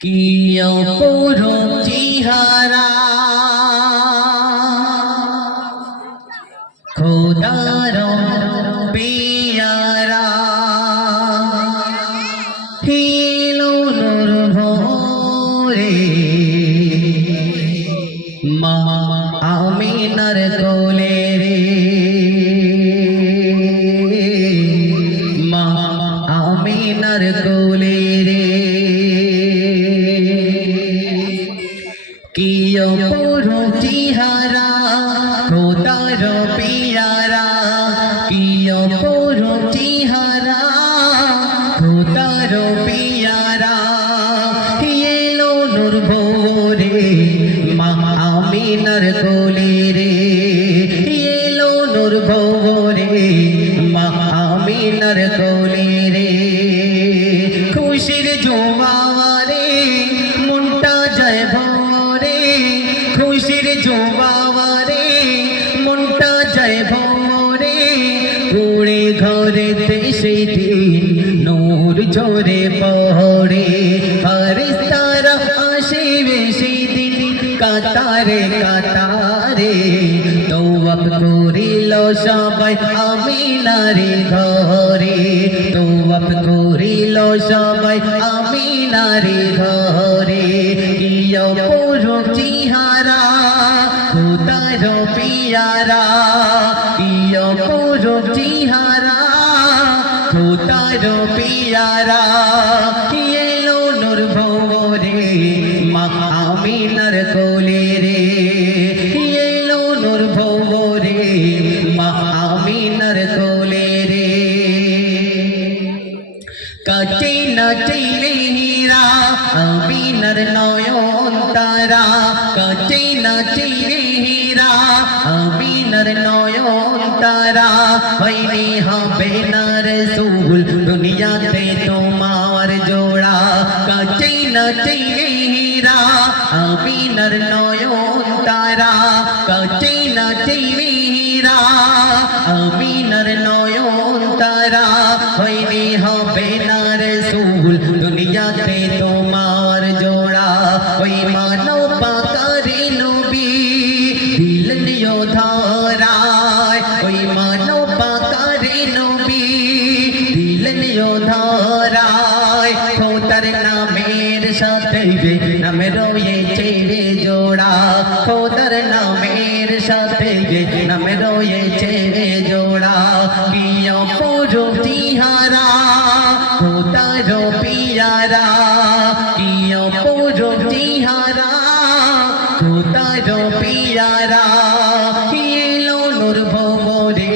কি অপরূপ চেহারা খোদার পেয়ারা হিলো নূর ভোরে মা আমিনার কোলে রে মা আমিনার কোলে রে কি অপরূপ চেহারা খোদার পেয়ারা কি অপরূপ চেহারা খোদার পেয়ারা এলো নূর ভোরে মা আমিনার কোলে রে এলো নূর ভোরে মা আমিনার কোলে রে খুশির জোয়ারে মনটা যায় ভরে খুশির জোয়ারে মনটা যায় ভরে কুড়ে ঘরেতে সেই দিন নূর ঝরে পড়ে ফেরেশতারা আসিবে সেই দিন কাতারে কাতারে তওয়াব করিল সবাই আমিনারে ঘরে তওয়াব করিল সবাই আমিনারে ঘরে কি অপরূপ চেহারা খোদার পেয়ারা কি অপরূপ চেহারা খোদার পেয়ারা এলো নূর ভোরে মা আমিনার কোলে রে এলো নূর ভোরে মা আমিনার কোলে রে কাটে না চাইলে হীরা আমিনার নয়ন তারা কাটে না চাইলে হীরা আমিনার নয়ন তারা হয়নি হবে না রাসূল দুনিয়াতে তোমার জোড়া কাটে না চাইলে হীরা আমিনার নয়ন তারা কাটে না চাইলে হীরা আমিনার নয়ন তারা হয়নি হবে না রাসূল দুনিয়াতে তোমার জোড়া ওই মানব পাকারে নবী দিলেন ধরায় ওই মানব পাকারে নবী দিলেন ধরায় খোদার নামের সাথে নাম রয়েছে রে জোড়া খোদার নামের সাথে নাম রয়েছে রে জোড়া কি অপরূপ চেহারা খোদার পেয়ারা কি অপরূপ চেহারা খোদার পেয়ারা এলো নূর ভোরে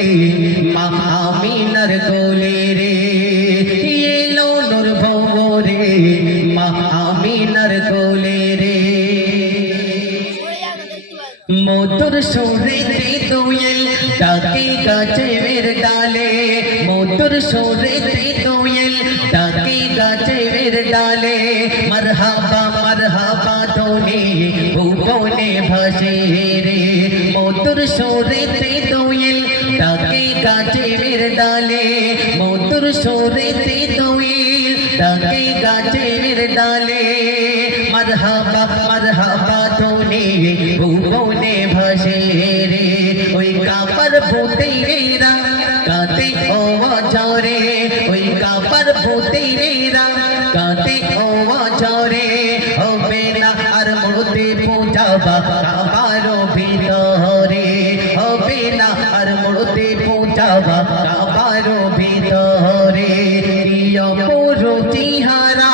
মা আমিনার কোলে রে এলো নূর ভোরে মা আমিনার কোলে রে মধুর সুরেতে দোয়েল ডাকে গাছের ডালে মধুর সুরেতে দোয়েল ডাকে গাছের ডালে মারহাবা ধোনে ভুবনে ভাসে রে মধুর সুরেতে দোয়েল ডাকে গাছের ডালে মধুর সুরেতে দোয়েল ডাকে গাছের ডালে মারহাবা ধোনে ভুবনে ভাসে রে ওই কাপড় ভূতেরা কাতে ও ঝরে ওই কাপড় ভূতেরা কাতে ও ঝরে হবে না আর মূর্তি পূজাবা কাবারো ভিতরে হবে না আর মূর্তি পূজাবা কাবারো ভিতরে কি অপরূপ চেহারা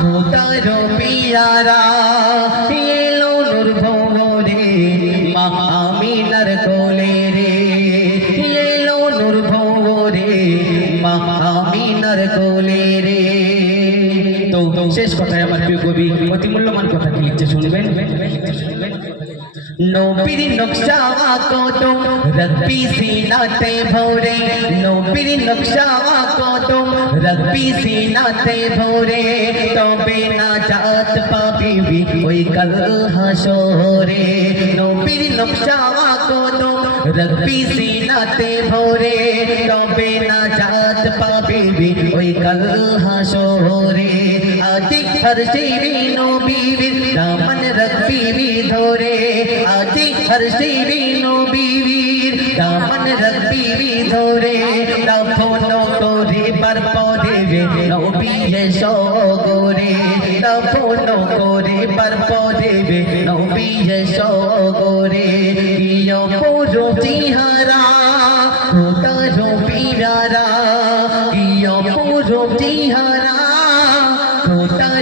খোদার পেয়ারা এলো নূর ভোরে মা আমিনার কোলে রে এলো নূর ভোরে মা আমিনার কোলে রে তো শেষ কথায় আমার প্রিয় কবি অতি মূল্যবান কথা কি লিখছে শুনবেন নবীর নকশা কদম রাখবি সিনাতে ভরে নবীর নকশা কদম রাখবি সিনাতে ভরে তবে না জাত পাবি ওই কাল হাসরে নবীর নকশা কদম রাখবি সিনাতে ভরে তবে না জাত পাবি ওই কাল হাসরে আদিক हर शिरी नबीर दामन रखबी धोरे আজি हर शिरी नबीर दामन रखबी धोरे दाफन करे বার পরে নবী এসো গোরে দাফন করে বার পরে নবী এসো গোরে ইয়ো পুরো চেহারা খোদারো পিয়ারা ইয়ো পুরো চেহারা খোদা